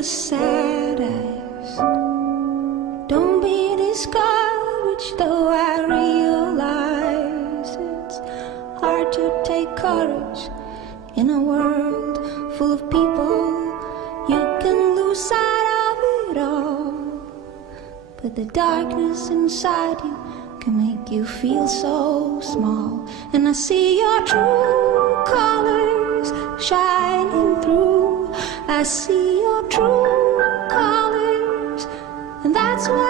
the sad eyes. Don't be discouraged, though I realize it's hard to take courage in a world full of people. You can lose sight of it all, but the darkness inside you can make you feel so small. And I see your true colors shining through. I see your true colors, and that's why